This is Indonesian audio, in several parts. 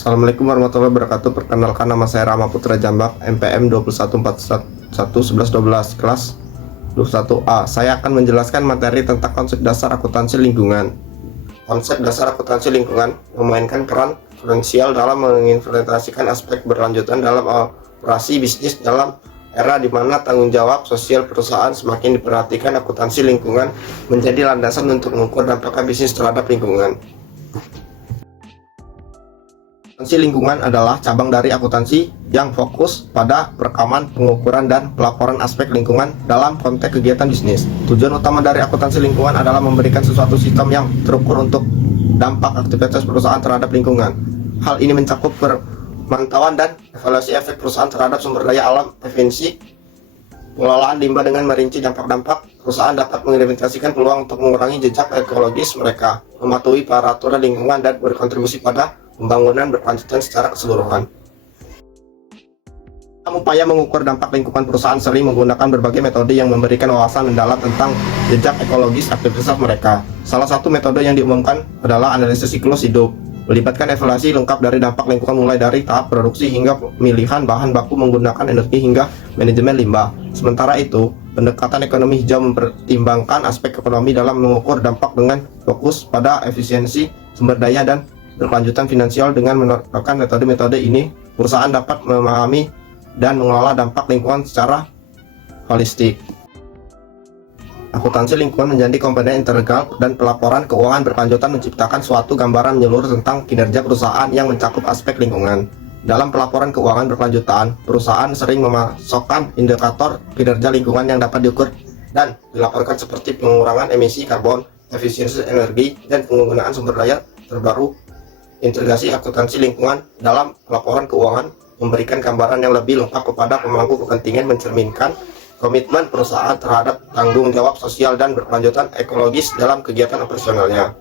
Assalamualaikum warahmatullahi wabarakatuh. Perkenalkan, nama saya Rama Putra Jambak, MPM 21411112, kelas 21A. Saya akan menjelaskan materi tentang konsep dasar akuntansi lingkungan. Konsep dasar akuntansi lingkungan memainkan peran krusial dalam mengimplementasikan aspek berlanjutan dalam operasi bisnis dalam era di mana tanggung jawab sosial perusahaan semakin diperhatikan. Akuntansi lingkungan menjadi landasan untuk mengukur dampaknya bisnis terhadap lingkungan. Akuntansi lingkungan adalah cabang dari akuntansi yang fokus pada perekaman, pengukuran, dan pelaporan aspek lingkungan dalam konteks kegiatan bisnis. Tujuan utama dari akuntansi lingkungan adalah memberikan sesuatu sistem yang terukur untuk dampak aktivitas perusahaan terhadap lingkungan. Hal ini mencakup pemantauan dan evaluasi efek perusahaan terhadap sumber daya alam, efisiensi pengelolaan limbah dengan merinci dampak-dampak. Perusahaan dapat mengimplementasikan peluang untuk mengurangi jejak ekologis mereka, mematuhi peraturan lingkungan, dan berkontribusi pada pembangunan berkelanjutan secara keseluruhan. Dalam upaya mengukur dampak lingkungan, perusahaan sering menggunakan berbagai metode yang memberikan wawasan mendalam tentang jejak ekologis aktivitas mereka. Salah satu metode yang diumumkan adalah analisis siklus hidup, melibatkan evaluasi lengkap dari dampak lingkungan mulai dari tahap produksi hingga pemilihan bahan baku, menggunakan energi hingga manajemen limbah. Sementara itu, pendekatan ekonomi hijau mempertimbangkan aspek ekonomi dalam mengukur dampak dengan fokus pada efisiensi sumber daya dan berkelanjutan finansial. Dengan menerapkan metode-metode ini, perusahaan dapat memahami dan mengelola dampak lingkungan secara holistik. Akuntansi lingkungan menjadi komponen integral dan pelaporan keuangan berkelanjutan menciptakan suatu gambaran menyeluruh tentang kinerja perusahaan yang mencakup aspek lingkungan. Dalam pelaporan keuangan berkelanjutan, perusahaan sering memasukkan indikator kinerja lingkungan yang dapat diukur dan dilaporkan seperti pengurangan emisi karbon, efisiensi energi, dan penggunaan sumber daya terbaru. Integrasi akuntansi lingkungan dalam laporan keuangan memberikan gambaran yang lebih lengkap kepada pemangku kepentingan, mencerminkan komitmen perusahaan terhadap tanggung jawab sosial dan berkelanjutan ekologis dalam kegiatan operasionalnya.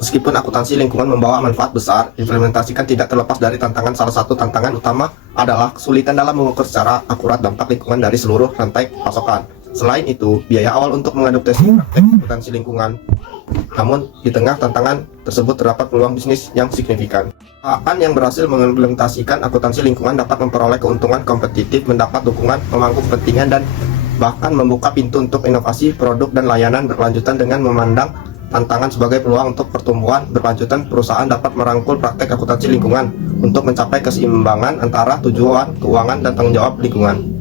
Meskipun akuntansi lingkungan membawa manfaat besar, implementasikan tidak terlepas dari tantangan. Salah satu tantangan utama adalah kesulitan dalam mengukur secara akurat dampak lingkungan dari seluruh rantai pasokan. Selain itu, biaya awal untuk mengadopsi praktek akuntansi lingkungan. Namun, di tengah tantangan tersebut terdapat peluang bisnis yang signifikan. Perusahaan yang berhasil mengimplementasikan akuntansi lingkungan dapat memperoleh keuntungan kompetitif, mendapat dukungan pemangku kepentingan, dan bahkan membuka pintu untuk inovasi produk dan layanan berkelanjutan. Dengan memandang tantangan sebagai peluang untuk pertumbuhan berkelanjutan, perusahaan dapat merangkul praktek akuntansi lingkungan untuk mencapai keseimbangan antara tujuan keuangan dan tanggung jawab lingkungan.